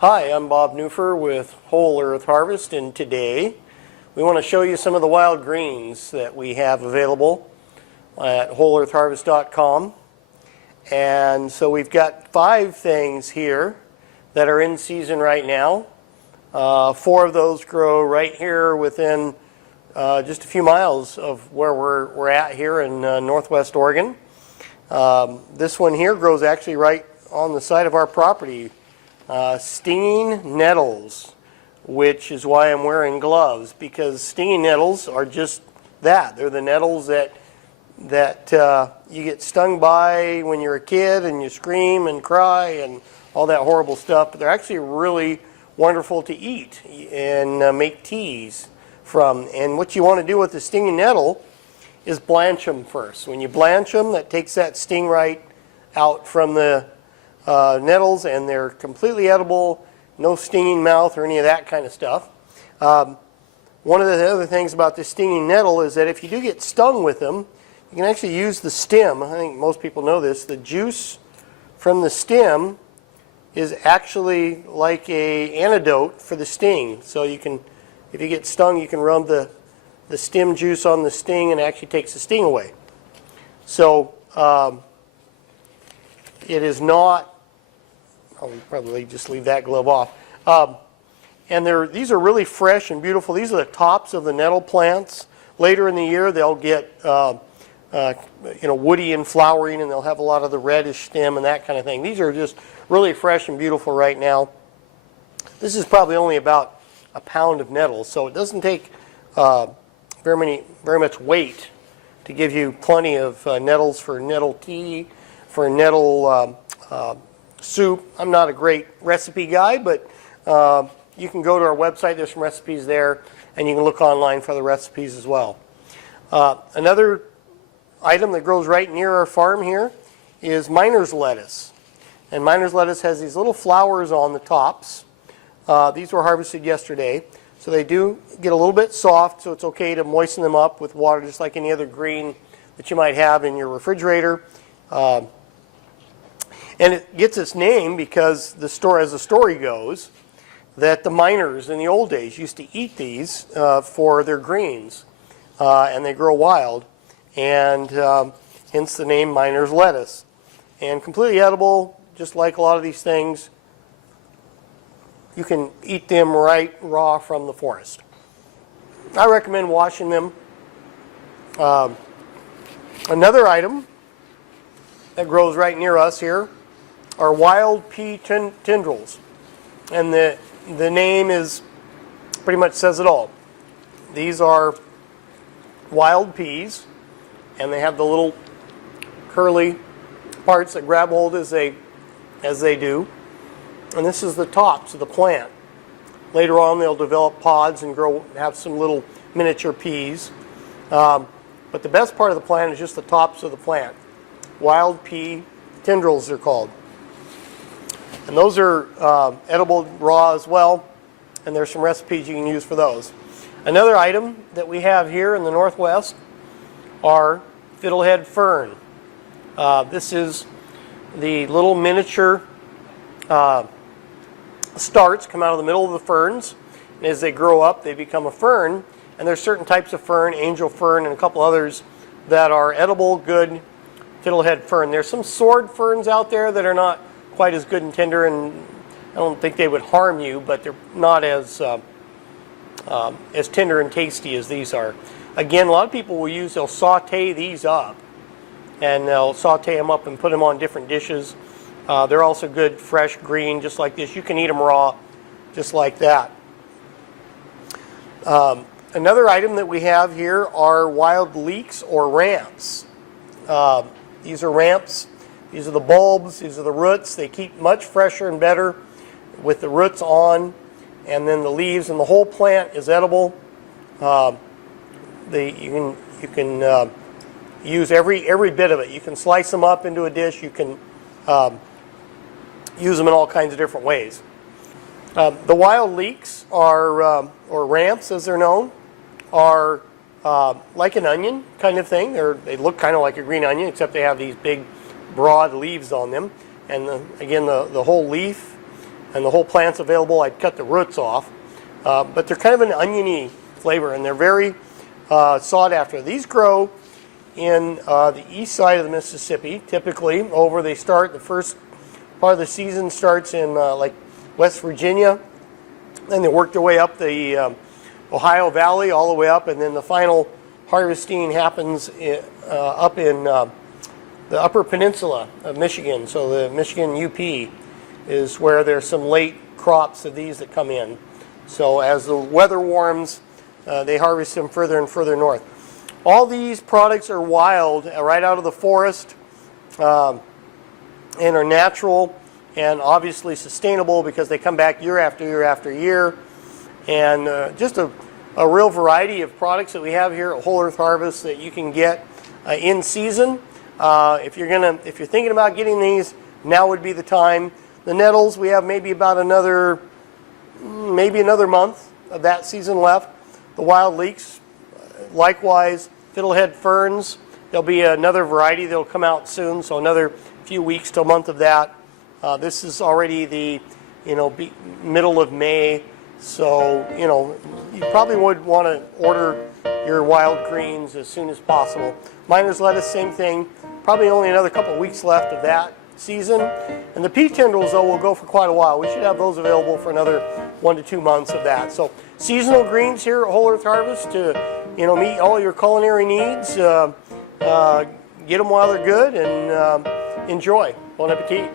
Hi, I'm Bob Newfer with Whole Earth Harvest, and today we want to show you some of the wild greens that we have available at wholeearthharvest.com. And so we've got 5 things here that are in season right now. 4 of those grow right here within just a few miles of where we're at here in northwest Oregon. This one here grows actually right on the side of our property. Stinging nettles, which is why I'm wearing gloves, because stinging nettles are just that. They're the nettles that you get stung by when you're a kid and you scream and cry and all that horrible stuff. But they're actually really wonderful to eat and make teas from. And what you want to do with the stinging nettle is blanch them first. When you blanch them, that takes that sting right out from the nettles, and they're completely edible, no stinging mouth or any of that kind of stuff. One of the other things about the stinging nettle is that if you do get stung with them, you can actually use the stem. I think most people know this. The juice from the stem is actually like an antidote for the sting. So you can, if you get stung, you can rub the stem juice on the sting, and it actually takes the sting away. So it is not, I'll probably just leave that glove off. And these are really fresh and beautiful. These are the tops of the nettle plants. Later in the year, they'll get woody and flowering, and they'll have a lot of the reddish stem and that kind of thing. These are just really fresh and beautiful right now. This is probably only about a pound of nettles, so it doesn't take very much weight to give you plenty of nettles for nettle tea, for nettle soup. I'm not a great recipe guy, but you can go to our website. There's some recipes there, and you can look online for the recipes as well. Another item that grows right near our farm here is miner's lettuce. And miner's lettuce has these little flowers on the tops. These were harvested yesterday, so they do get a little bit soft, so it's okay to moisten them up with water just like any other green that you might have in your refrigerator. And it gets its name because as the story goes, that the miners in the old days used to eat these for their greens, and they grow wild, and hence the name miner's lettuce. And completely edible, just like a lot of these things. You can eat them right raw from the forest. I recommend washing them. Another item that grows right near us here are wild pea tendrils, and the name is pretty much says it all. These are wild peas, and they have the little curly parts that grab hold as they do, and this is the tops of the plant. Later on, they'll develop pods and have some little miniature peas, but the best part of the plant is just the tops of the plant. Wild pea tendrils, they're called. And those are edible raw as well, and there's some recipes you can use for those. Another item that we have here in the Northwest are Fiddlehead Fern. This is the little miniature starts come out of the middle of the ferns, and as they grow up, they become a fern. And there's certain types of fern, angel fern, and a couple others that are edible, good fiddlehead fern. There's some sword ferns out there that are not quite as good and tender, and I don't think they would harm you, but they're not as tender and tasty as these are. Again, a lot of people they'll saute these up, and they'll saute them up and put them on different dishes. They're also good fresh green, just like this. You can eat them raw, just like that. Another item that we have here are wild leeks or ramps. These are ramps. These are the bulbs. These are the roots. They keep much fresher and better with the roots on, and then the leaves, and the whole plant is edible. You can use every bit of it. You can slice them up into a dish. You can use them in all kinds of different ways. The wild leeks are, or ramps as they're known, are like an onion kind of thing. They look kind of like a green onion, except they have these big broad leaves on them. And again, the whole leaf and the whole plant's available, I'd cut the roots off. But they're kind of an oniony flavor, and they're very sought after. These grow in the east side of the Mississippi, typically. They start, the first part of the season starts in like West Virginia, then they work their way up the Ohio Valley all the way up, and then the final harvesting happens up in the Upper Peninsula of Michigan. So the Michigan UP is where there's some late crops of these that come in. So as the weather warms, they harvest them further and further north. All these products are wild, right out of the forest, and are natural and obviously sustainable because they come back year after year after year. And just a real variety of products that we have here at Whole Earth Harvest that you can get in season. If you're thinking about getting these, now would be the time. The nettles, we have maybe about another month of that season left. The wild leeks, likewise. Fiddlehead ferns, there'll be another variety that'll come out soon, so another few weeks to a month of that. This is already the middle of May, so you probably would want to order your wild greens as soon as possible. Miner's lettuce, same thing. Probably only another couple of weeks left of that season. And the pea tendrils, though, will go for quite a while. We should have those available for another 1 to 2 months of that. So seasonal greens here at Whole Earth Harvest to meet all your culinary needs. Get them while they're good and enjoy. Bon appetit.